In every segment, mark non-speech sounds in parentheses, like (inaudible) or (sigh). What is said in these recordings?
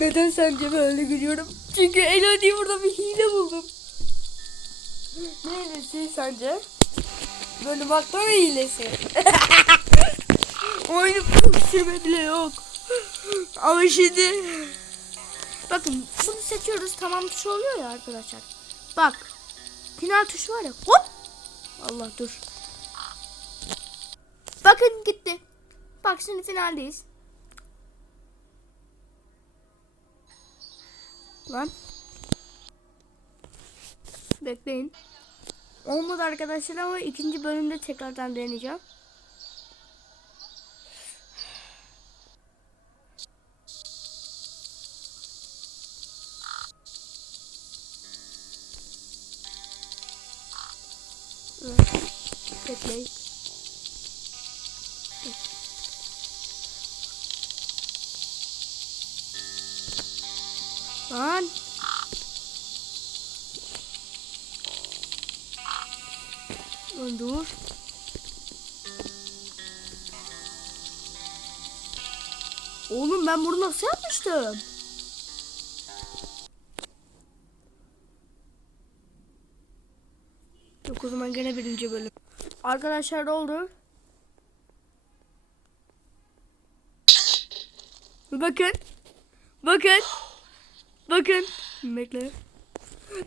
Neden sence böyle gülüyorum? Çünkü Elodie burada bir hile buldum. Ne hilesi sence? Böyle baklava hilesi. (laughs) Oyunu profesyonel bile yok. Ama şimdi... Bakın bunu seçiyoruz tamam tuşu oluyor ya arkadaşlar. Bak. Final tuşu var ya. Hop. Allah dur. Bakın gitti. Bak şimdi finaldeyiz. Lan. Bekleyin. Olmadı arkadaşlar ama ikinci bölümde tekrardan deneyeceğim. Bekleyin. Lan. Lan dur. Oğlum ben bunu nasıl yapmıştım? Yok o zaman gene birinci bölüm. Arkadaşlar oldu. Bakın. Bakın. Bakın. Bekle.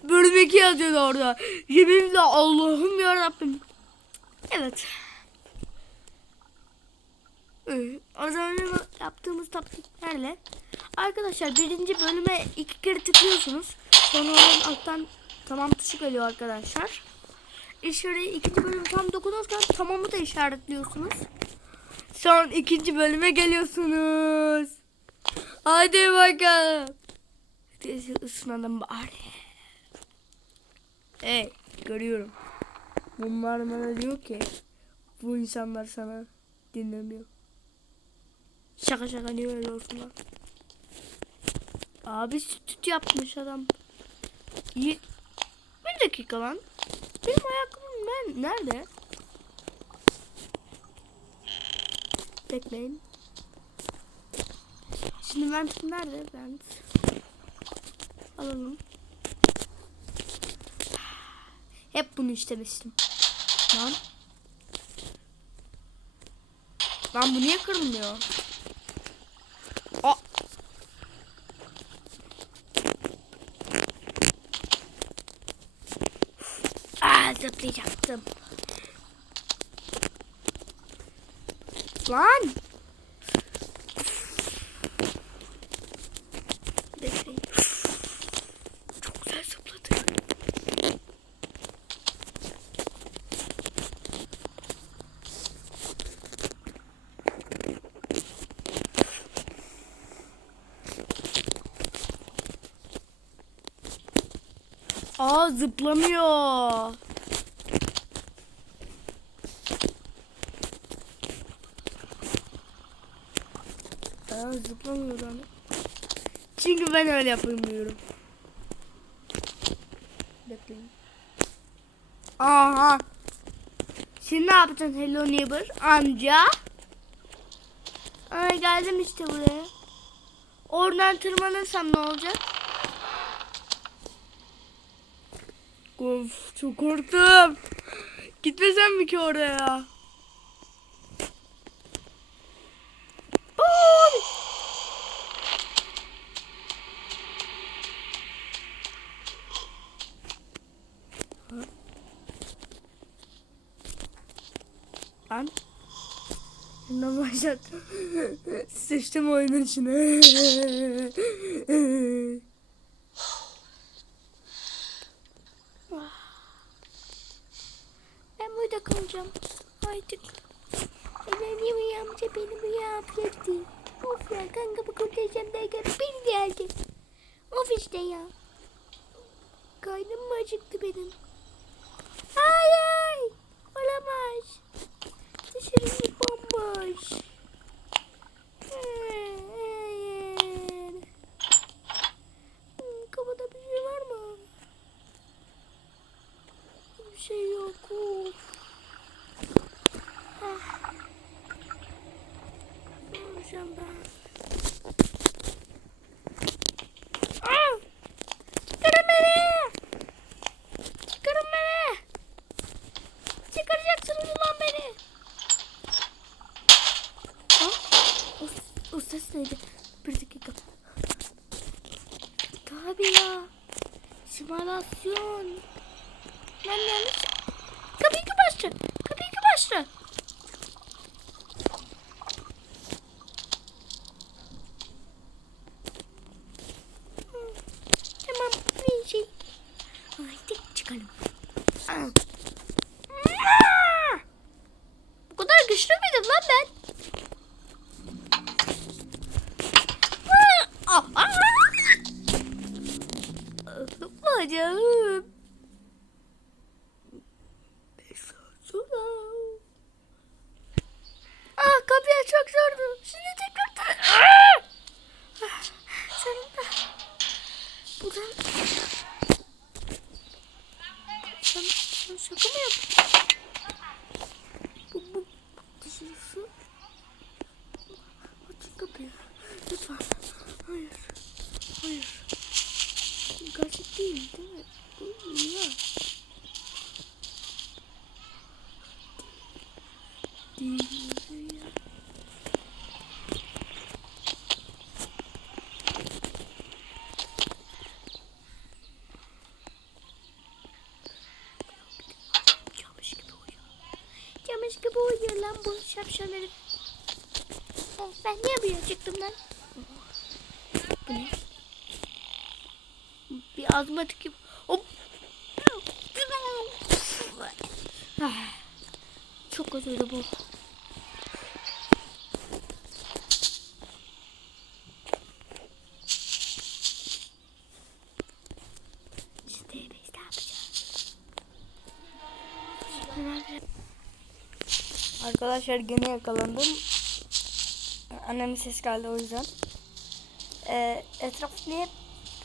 Bölüm 2 yazıyordu orada. Yeminle Allah'ım yarabbim. Evet. Ee, Az önce yaptığımız taktiklerle Arkadaşlar birinci bölüme iki kere tıklıyorsunuz. Sonra alttan tamam tuşu geliyor arkadaşlar. İşte ikinci bölüm tam dokunurken tamamı da işaretliyorsunuz. Son ikinci bölüme geliyorsunuz. Hadi bakalım. Isınalım bari. Hey görüyorum. Bunlar bana diyor ki bu insanlar sana dinlemiyor. Şaka şaka niye öyle olsunlar? Abi süt yapmış adam. İyi. Bir dakika lan. Benim ayakkabım ben nerede? Bekleyin. Şimdi ben nerede? Ben alalım. Hep bunu istemiştim. Lan. Lan bu niye kırılmıyor? Aa. Aa zıplayacaktım. Lan. Bekleyin. Çok güzel zıpladı. Aa zıplamıyor. Aa zıplamıyor. Çünkü ben öyle yapamıyorum. Bekleyin. Aha. Şimdi ne yapacaksın Hello Neighbor amca? Aa, geldim işte buraya. Oradan tırmanırsam ne olacak? Of çok korktum. Gitmesem mi ki oraya? Abi. Lan. Yeniden başlat. Sıçtım oyunun içine. Burada kalacağım. Artık. Benim uyuyamca beni uyuyabilirdi. Of ya kanka bu kurtaracağım derken bir geldi. Of işte ya. Karnım mı acıktı benim? Hayır. Olamaz. Dışarı bomboş. Hayır. Hmm, Kapıda bir şey var mı? Bir şey yok. Of. Ah. Ne olacağım ben? olsaydı. Bir dakika. Tabii ya. Simülasyon. Ben yanlış. Kapıyı kapattı. Kapıyı kapattı. Hmm, Tamam bir şey. Haydi çıkalım. Ah. Bu kadar güçlü müydüm lan ben? Ah, ah. Bacağım. Beş saat sonra. Ah kapıyı çok zordu. Şimdi tekrar Ah! Ah, Sonunda. Buradan. Sen, sen şaka mı yaptın? Bu, bu dışarısı. Açın kapıyı. Lütfen. Hayır. Hayır. Gerçek değil değil mi? Bu rüya. Değil rüya. Camış gibi uyuyor. Camış gibi uyuyor lan herif. Ben niye buraya çıktım lan? Bu ne? Bir adım tıkayım. Hop. Ah, Çok kötüydü bu. Arkadaşlar gene yakalandım. Annemin ses geldi o yüzden. Ee, etraf niye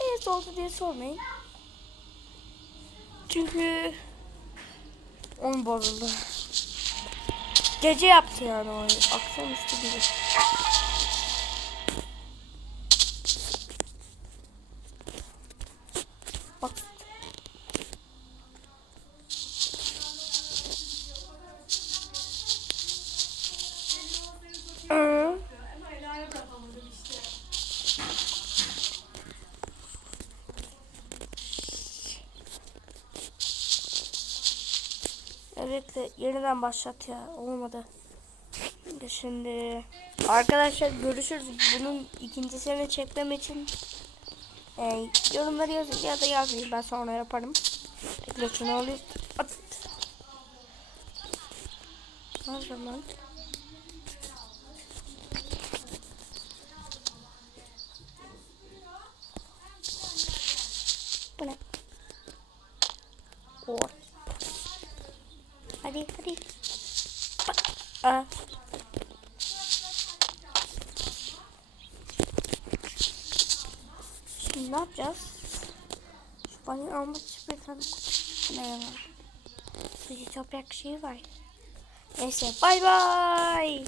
beyaz oldu diye sormayın. Çünkü oyun bozuldu. Gece yaptı yani oyun. Akşamüstü gibi. De yeniden başlat ya. Olmadı. Şimdi arkadaşlar görüşürüz. Bunun ikincisini çekmem için e, yorumları yazın ya da yazmayın. Ben sonra yaparım. Bekle şunu alayım. At. Ne yapacağım? Bu ne? Oh. Hadi hadi. Bak. Aa. Şimdi ne yapacağız? Şu banyo almak için bir tane. Ne yalan. Bir toprak şeyi var. Neyse bay bay.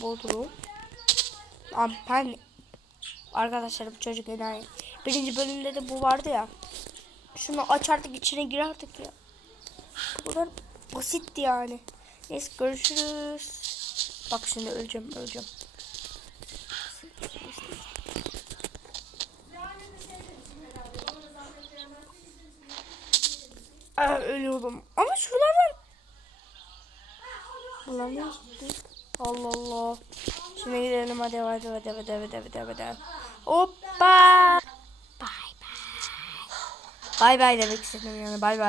Bodrum. Lan ben Arkadaşlar bu çocuk enayi. Birinci bölümde de bu vardı ya. Şunu açardık içine girerdik ya. Bu kadar basitti yani. Neyse görüşürüz. Bak şimdi öleceğim öleceğim. Aa, ölüyordum. Ama şuralardan Bulamıyoruz. Allah Allah. Şimdi gidelim hadi hadi hadi hadi hadi hadi. hadi. Hoppa. Bay bay. Bay bay demek istedim yani bay bay.